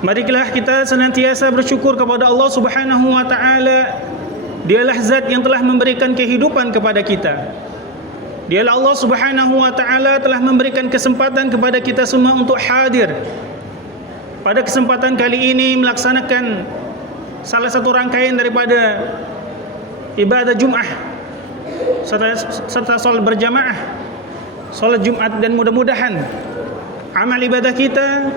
Marilah kita senantiasa bersyukur kepada Allah Subhanahu wa taala. Dialah zat yang telah memberikan kehidupan kepada kita. Dialah Allah Subhanahu wa taala telah memberikan kesempatan kepada kita semua untuk hadir pada kesempatan kali ini melaksanakan salah satu rangkaian daripada ibadah Jum'ah serta salat berjamaah, salat Jumat, dan mudah-mudahan amal ibadah kita,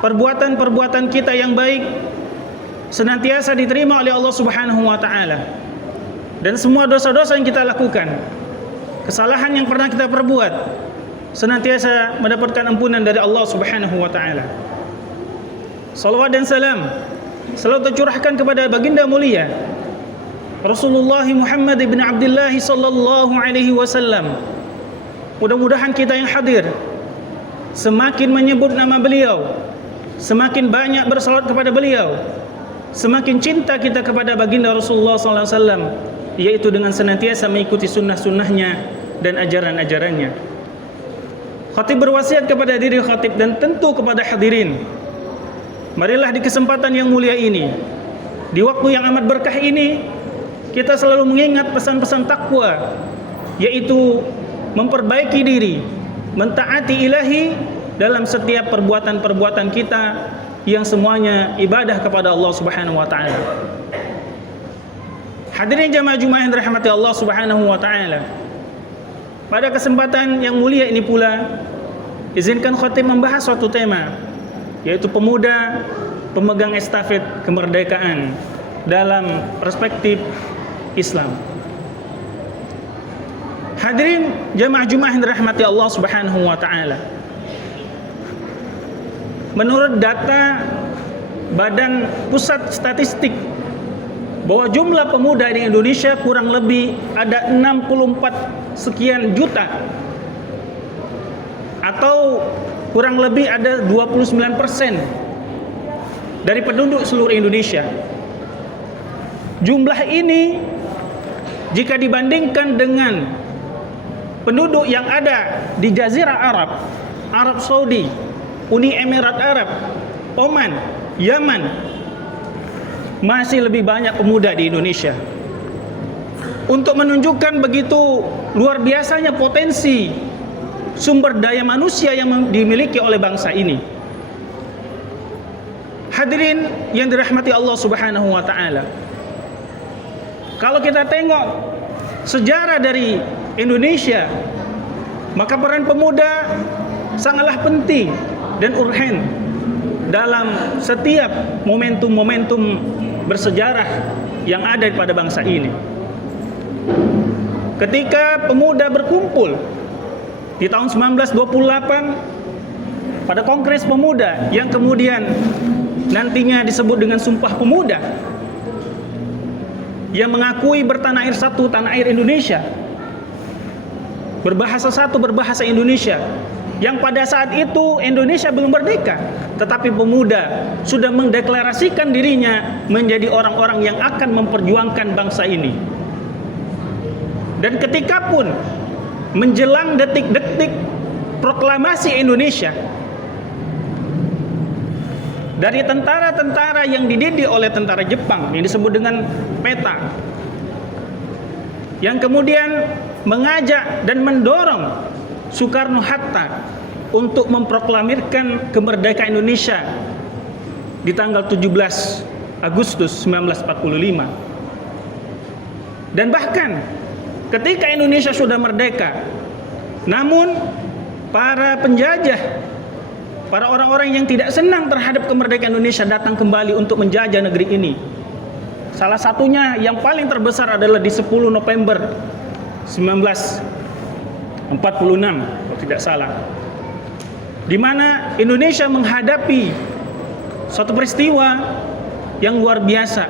perbuatan-perbuatan kita yang baik senantiasa diterima oleh Allah Subhanahu wa taala. Dan semua dosa-dosa yang kita lakukan, kesalahan yang pernah kita perbuat, senantiasa mendapatkan ampunan dari Allah Subhanahu wa taala. Salawat dan salam selalu tercurahkan kepada baginda mulia Rasulullah Muhammad ibn Abdullah sallallahu alaihi wasallam. Mudah-mudahan kita yang hadir semakin menyebut nama beliau, semakin banyak bersalawat kepada beliau, semakin cinta kita kepada baginda Rasulullah sallallahu alaihi wasallam, yaitu dengan senantiasa mengikuti sunnah-sunnahnya dan ajaran-ajarannya. Khatib berwasiat kepada diri khatib dan tentu kepada hadirin, marilah di kesempatan yang mulia ini, di waktu yang amat berkah ini, kita selalu mengingat pesan-pesan takwa, yaitu memperbaiki diri, mentaati ilahi dalam setiap perbuatan-perbuatan kita yang semuanya ibadah kepada Allah Subhanahu wa taala. Hadirin jamaah Jumat yang dirahmati Allah Subhanahu wa taala. Pada kesempatan yang mulia ini pula, izinkan khatib membahas suatu tema, yaitu pemuda pemegang estafet kemerdekaan dalam perspektif Islam. Hadirin jamaah Jumat yang dirahmati Allah Subhanahu wa taala. Menurut data Badan Pusat Statistik, bahwa jumlah pemuda di Indonesia kurang lebih ada 64 sekian juta, atau kurang lebih ada 29% dari penduduk seluruh Indonesia. Jumlah ini jika dibandingkan dengan penduduk yang ada di Jazirah Arab, Arab Saudi, Uni Emirat Arab, Oman, Yaman, masih lebih banyak pemuda di Indonesia. Untuk menunjukkan begitu luar biasanya potensi sumber daya manusia yang dimiliki oleh bangsa ini. Hadirin yang dirahmati Allah Subhanahu wa taala, kalau kita tengok sejarah dari Indonesia, maka peran pemuda sangatlah penting dan urgen dalam setiap momentum-momentum bersejarah yang ada pada bangsa ini. Ketika pemuda berkumpul di tahun 1928 pada Kongres Pemuda yang kemudian nantinya disebut dengan Sumpah Pemuda, yang mengakui bertanah air satu, tanah air Indonesia, berbahasa satu, berbahasa Indonesia, yang pada saat itu Indonesia belum merdeka, tetapi pemuda sudah mendeklarasikan dirinya menjadi orang-orang yang akan memperjuangkan bangsa ini. Dan ketika pun menjelang detik-detik proklamasi Indonesia, dari tentara-tentara yang dididik oleh tentara Jepang yang disebut dengan PETA, yang kemudian mengajak dan mendorong Soekarno-Hatta untuk memproklamirkan kemerdekaan Indonesia di tanggal 17 Agustus 1945. Dan bahkan ketika Indonesia sudah merdeka, namun para penjajah, para orang-orang yang tidak senang terhadap kemerdekaan Indonesia datang kembali untuk menjajah negeri ini. Salah satunya yang paling terbesar adalah di 10 November 1946 kalau tidak salah, di mana Indonesia menghadapi suatu peristiwa yang luar biasa,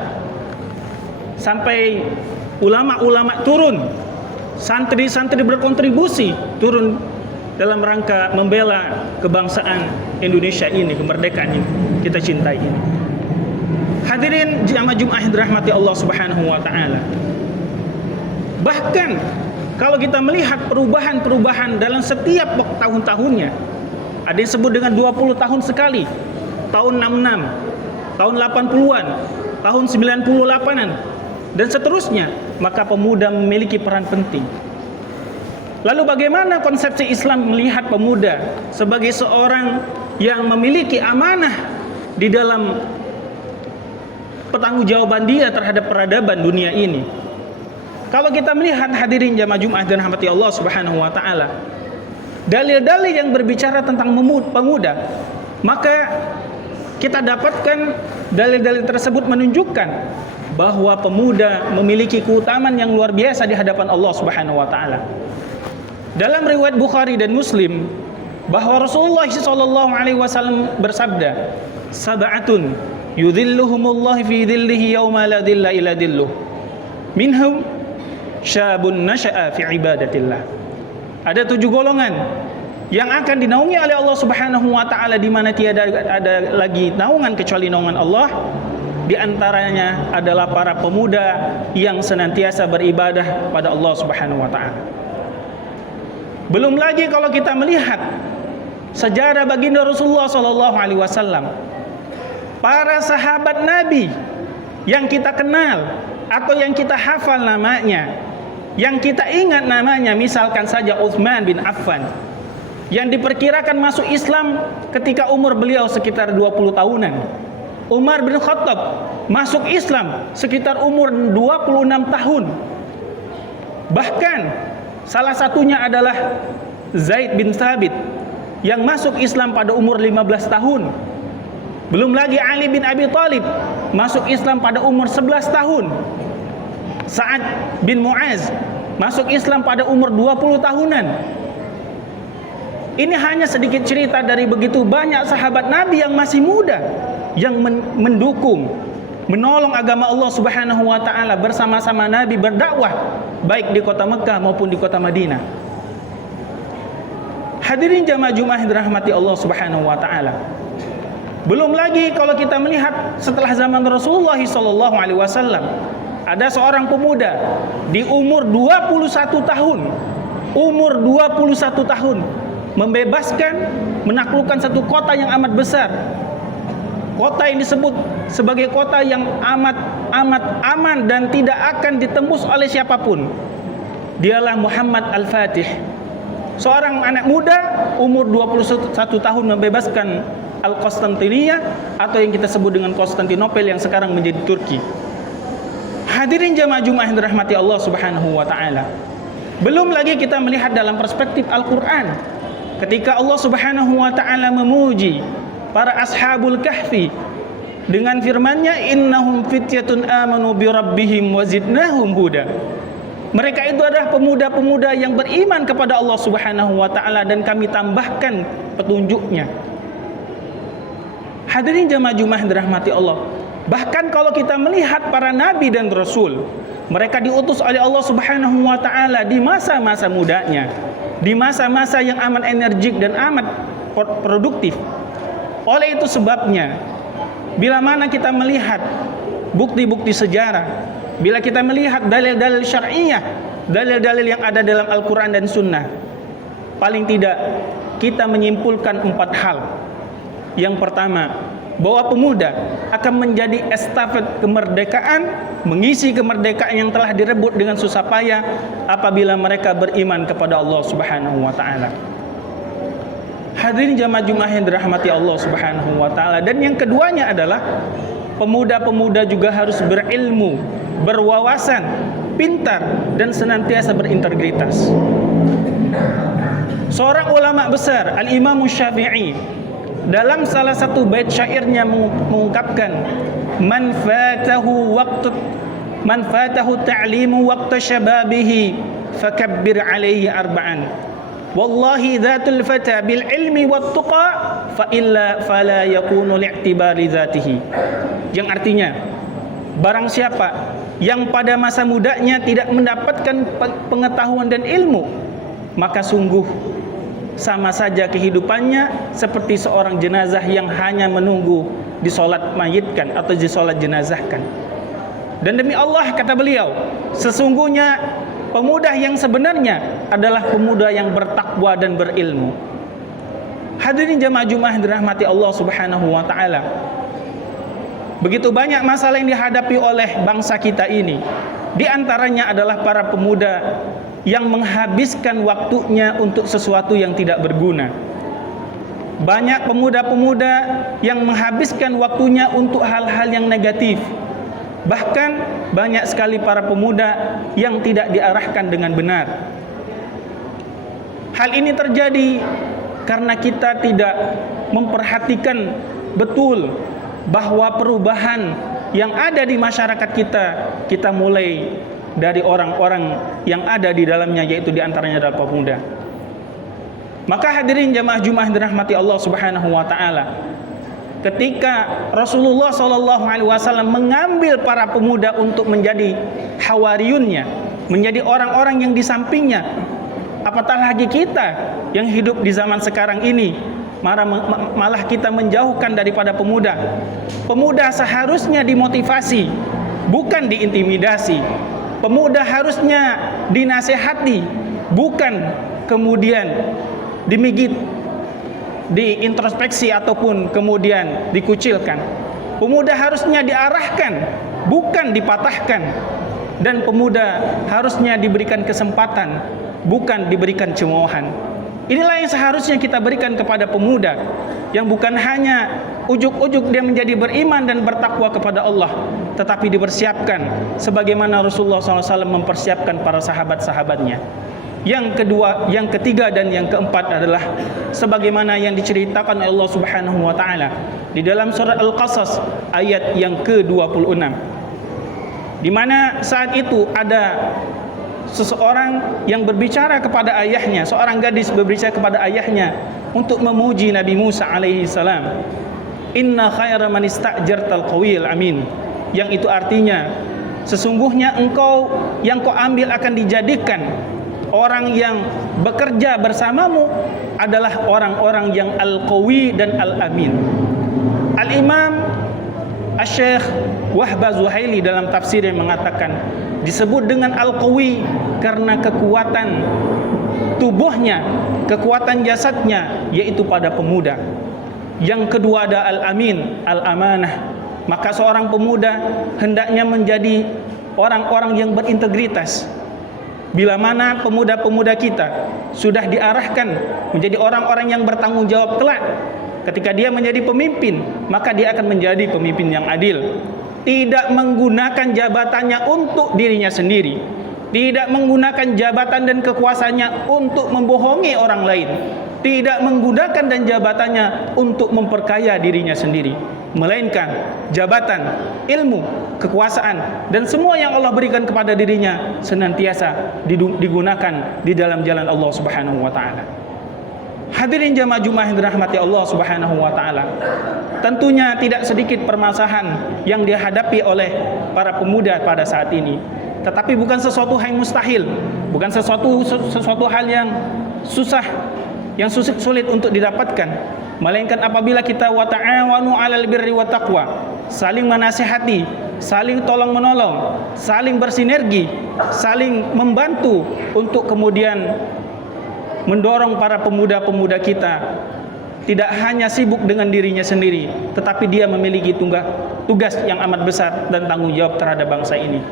sampai ulama-ulama turun, santri-santri berkontribusi turun dalam rangka membela kebangsaan Indonesia ini, kemerdekaan yang kita cintai ini. Hadirin jamaah Jumat yang dirahmati Allah Subhanahu wa taala. Bahkan kalau kita melihat perubahan-perubahan dalam setiap tahun-tahunnya, ada yang disebut dengan 20 tahun sekali tahun 66, tahun 80-an, tahun 98-an, dan seterusnya, maka pemuda memiliki peran penting. Lalu bagaimana konsepsi Islam melihat pemuda sebagai seorang yang memiliki amanah di dalam pertanggungjawaban dia terhadap peradaban dunia ini? Kalau kita melihat hadirin jamaah Jumat dan rahmati Allah Subhanahu wa taala, dalil-dalil yang berbicara tentang pemuda, maka kita dapatkan dalil-dalil tersebut menunjukkan bahwa pemuda memiliki keutamaan yang luar biasa di hadapan Allah Subhanahu wa taala. Dalam riwayat Bukhari dan Muslim bahwa Rasulullah sallallahu alaihi wasallam bersabda, "Sab'atun yudhilluhumullah fi dhillihi yauma la dhilla illa dhilluh. Minhum syabun nasha'a fi ibadatillah." Ada 7 golongan yang akan dinaungi oleh Allah Subhanahu wa taala di mana tiada ada lagi naungan kecuali naungan Allah. Di antaranya adalah para pemuda yang senantiasa beribadah pada Allah Subhanahu wa taala. Belum lagi kalau kita melihat sejarah baginda Rasulullah sallallahu alaihi wasallam, para sahabat Nabi yang kita kenal atau yang kita hafal namanya, yang kita ingat namanya, misalkan saja Utsman bin Affan yang diperkirakan masuk Islam ketika umur beliau sekitar 20 tahunan. Umar bin Khattab masuk Islam sekitar umur 26 tahun. Bahkan salah satunya adalah Zaid bin Thabit yang masuk Islam pada umur 15 tahun. Belum lagi Ali bin Abi Thalib masuk Islam pada umur 11 tahun. Sa'ad bin Mu'az masuk Islam pada umur 20 tahunan. Ini hanya sedikit cerita dari begitu banyak sahabat Nabi yang masih muda yang mendukung, menolong agama Allah Subhanahu wa taala bersama-sama Nabi berdakwah baik di kota Mekah maupun di kota Madinah. Hadirin jamaah Jumat dirahmati Allah Subhanahu wa taala. Belum lagi kalau kita melihat setelah zaman Rasulullah sallallahu alaihi wasallam, ada seorang pemuda di umur 21 tahun. Umur 21 tahun membebaskan, menaklukkan satu kota yang amat besar. Kota yang disebut sebagai kota yang amat aman dan tidak akan ditembus oleh siapapun. Dialah Muhammad Al-Fatih. Seorang anak muda umur 21 tahun membebaskan Al-Konstantiniyah atau yang kita sebut dengan Konstantinopel yang sekarang menjadi Turki. Hadirin jamaah Jumat yang dirahmati Allah Subhanahu wa taala. Belum lagi kita melihat dalam perspektif Al-Qur'an ketika Allah Subhanahu wa taala memuji para ashabul kahfi dengan firman-Nya, innahum fityatun amanu bi rabbihim wazidnahum huda. Mereka itu adalah pemuda-pemuda yang beriman kepada Allah Subhanahu wa taala dan kami tambahkan petunjuknya. Hadirin jamaah Jumat dirahmati Allah. Bahkan kalau kita melihat para nabi dan rasul, mereka diutus oleh Allah Subhanahu wa taala di masa-masa mudanya, di masa-masa yang amat energik dan amat produktif. Oleh itu sebabnya, bila mana kita melihat bukti-bukti sejarah, bila kita melihat dalil-dalil syar'iyah, dalil-dalil yang ada dalam Al-Quran dan Sunnah, paling tidak kita menyimpulkan 4 hal. Yang pertama, bahwa pemuda akan menjadi estafet kemerdekaan, mengisi kemerdekaan yang telah direbut dengan susah payah apabila mereka beriman kepada Allah Subhanahu wa taala. Hadirin jamaah Jumat yang dirahmati Allah Subhanahu wa taala. Dan yang keduanya adalah pemuda-pemuda juga harus berilmu, berwawasan, pintar dan senantiasa berintegritas. Seorang ulama besar, Al-Imam Syafi'i, dalam salah satu bait syairnya mengungkapkan, man fatahu ta'limu waqta syababihi fakabbir alaihi arba'an. Wallahi dhatul fata bil ilmi wat tuqa fa illa fala yakunu li'tibari dzatihi. Yang artinya, barang siapa yang pada masa mudanya tidak mendapatkan pengetahuan dan ilmu, maka sungguh sama saja kehidupannya seperti seorang jenazah yang hanya menunggu disolat mayitkan atau disolat jenazahkan. Dan demi Allah, kata beliau, sesungguhnya pemuda yang sebenarnya adalah pemuda yang bertakwa dan berilmu. Hadirin jamaah Jumat dirahmati Allah Subhanahu wa taala. Begitu banyak masalah yang dihadapi oleh bangsa kita ini. Di antaranya adalah para pemuda yang menghabiskan waktunya untuk sesuatu yang tidak berguna. Banyak pemuda-pemuda yang menghabiskan waktunya untuk hal-hal yang negatif. Bahkan banyak sekali para pemuda yang tidak diarahkan dengan benar. Hal ini terjadi karena kita tidak memperhatikan betul bahwa perubahan yang ada di masyarakat kita mulai dari orang-orang yang ada di dalamnya, yaitu diantaranya adalah pemuda. Maka hadirin jamaah Jumat dirahmati Allah Subhanahu wa taala, ketika Rasulullah SAW mengambil para pemuda untuk menjadi hawariyunnya, menjadi orang-orang yang di sampingnya, apatah lagi kita yang hidup di zaman sekarang ini, malah kita menjauhkan daripada pemuda. Pemuda seharusnya dimotivasi, bukan diintimidasi. Pemuda harusnya dinasehati, bukan kemudian dimigit, diintrospeksi ataupun kemudian dikucilkan. Pemuda harusnya diarahkan, bukan dipatahkan. Dan pemuda harusnya diberikan kesempatan, bukan diberikan cemoohan. Inilah yang seharusnya kita berikan kepada pemuda, yang bukan hanya ujuk-ujuk dia menjadi beriman dan bertakwa kepada Allah, tetapi dipersiapkan sebagaimana Rasulullah SAW mempersiapkan para sahabat-sahabatnya. Yang kedua, yang ketiga dan yang keempat adalah sebagaimana yang diceritakan oleh Allah Subhanahu wa taala di dalam surah Al-Qasas ayat yang ke-26, di mana saat itu ada seseorang yang berbicara kepada ayahnya, seorang gadis berbicara kepada ayahnya untuk memuji Nabi Musa alaihi salam. Inna khaira man ista'jartal qawiyul amin, yang itu artinya sesungguhnya engkau yang kau ambil akan dijadikan orang yang bekerja bersamamu adalah orang-orang yang al-qawi dan al-amin. Al-Imam Asy-Syaikh Wahbah Zuhaili dalam tafsirnya mengatakan disebut dengan al-qawi karena kekuatan tubuhnya, kekuatan jasadnya, yaitu pada pemuda. Yang kedua ada al-amin, al-amanah. Maka seorang pemuda hendaknya menjadi orang-orang yang berintegritas. Bila mana pemuda-pemuda kita sudah diarahkan menjadi orang-orang yang bertanggung jawab kelak, ketika dia menjadi pemimpin, maka dia akan menjadi pemimpin yang adil. Tidak menggunakan jabatannya untuk dirinya sendiri, tidak menggunakan jabatan dan kekuasaannya untuk membohongi orang lain, tidak menggunakan dan jabatannya untuk memperkaya dirinya sendiri, melainkan jabatan, ilmu, kekuasaan dan semua yang Allah berikan kepada dirinya senantiasa digunakan di dalam jalan Allah Subhanahu wa taala. Hadirin jamaah Jumat yang dirahmati Allah Subhanahu wa taala, tentunya tidak sedikit permasalahan yang dihadapi oleh para pemuda pada saat ini. Tetapi bukan sesuatu hal yang mustahil, bukan sesuatu hal yang susah, yang sulit untuk didapatkan, melainkan apabila kita wa ta'awanu 'alal birri wa taqwa, saling menasihati, saling tolong menolong, saling bersinergi, saling membantu untuk kemudian mendorong para pemuda-pemuda kita tidak hanya sibuk dengan dirinya sendiri, tetapi dia memiliki tugas yang amat besar dan tanggung jawab terhadap bangsa ini.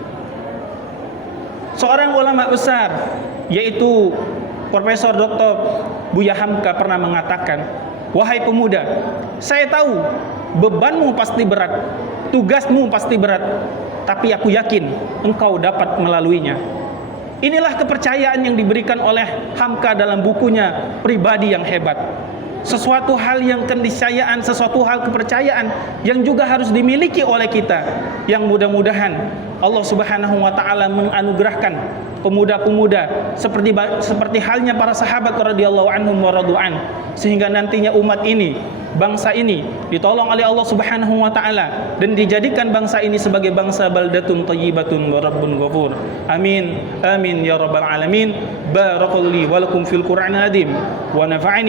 Seorang ulama besar, yaitu Profesor Dr. Buya Hamka pernah mengatakan, wahai pemuda, saya tahu bebanmu pasti berat, tugasmu pasti berat, tapi aku yakin engkau dapat melaluinya. Inilah kepercayaan yang diberikan oleh Hamka dalam bukunya Pribadi yang Hebat. Sesuatu hal yang keniscayaan, sesuatu hal kepercayaan yang juga harus dimiliki oleh kita, yang mudah-mudahan Allah Subhanahu wa taala menganugerahkan pemuda-pemuda seperti halnya para sahabat radhiyallahu anhum wa radu'an, sehingga nantinya umat ini, bangsa ini ditolong oleh Allah Subhanahu wa taala dan dijadikan bangsa ini sebagai bangsa baldatun thayyibatun wa rabbun ghafur. Amin amin ya rabbal alamin. Barakallahu li wa lakum fil Qur'anil azim wa nafa'ani